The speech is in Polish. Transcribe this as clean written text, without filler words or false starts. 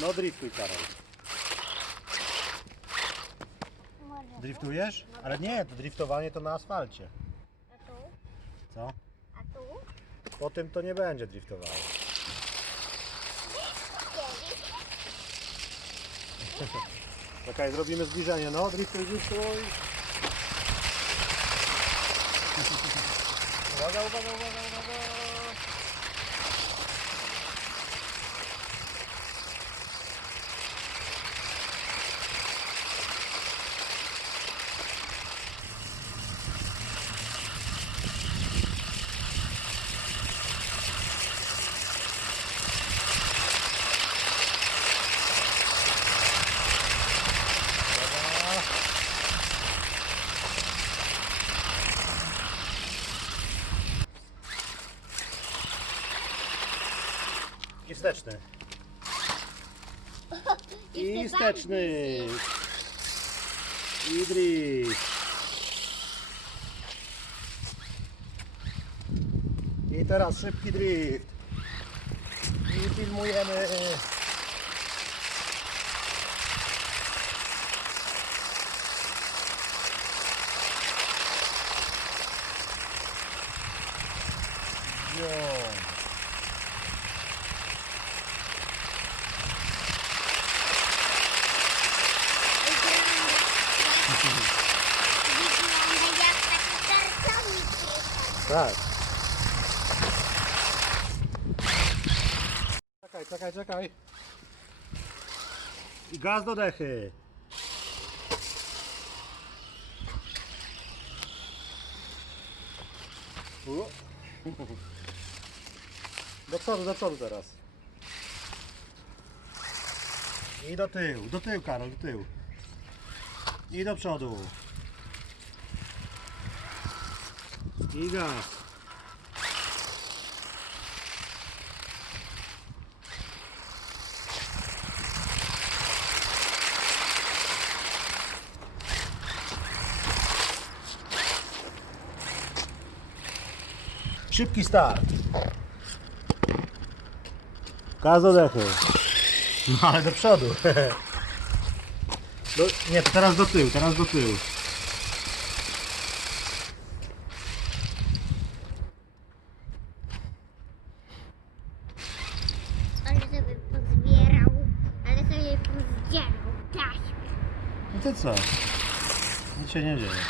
No driftuj, Karol. Może. Driftujesz? Ale nie, to driftowanie to na asfalcie. A tu? Co? A tu? Po tym to nie będzie driftowało. Czekaj, zrobimy zbliżenie. No, driftuj, driftuj. Uwaga, uwaga, uwaga, uwaga. I wsteczny. I wsteczny. I drift. I teraz szybki drift. I filmujemy. Jo. Wygląda jak taki kartonik. Tak. Czekaj, czekaj, czekaj. I gaz do dechy. U. Do przodu teraz. I do tyłu Karol, do tyłu. I do przodu. I gaz. Szybki start. Gaz do dechy. No ale do przodu. Nie, to teraz do tyłu, teraz do tyłu. Ale sobie pozbierał, ale sobie pozdzierał taśmę. No to co? Nic się nie dzieje.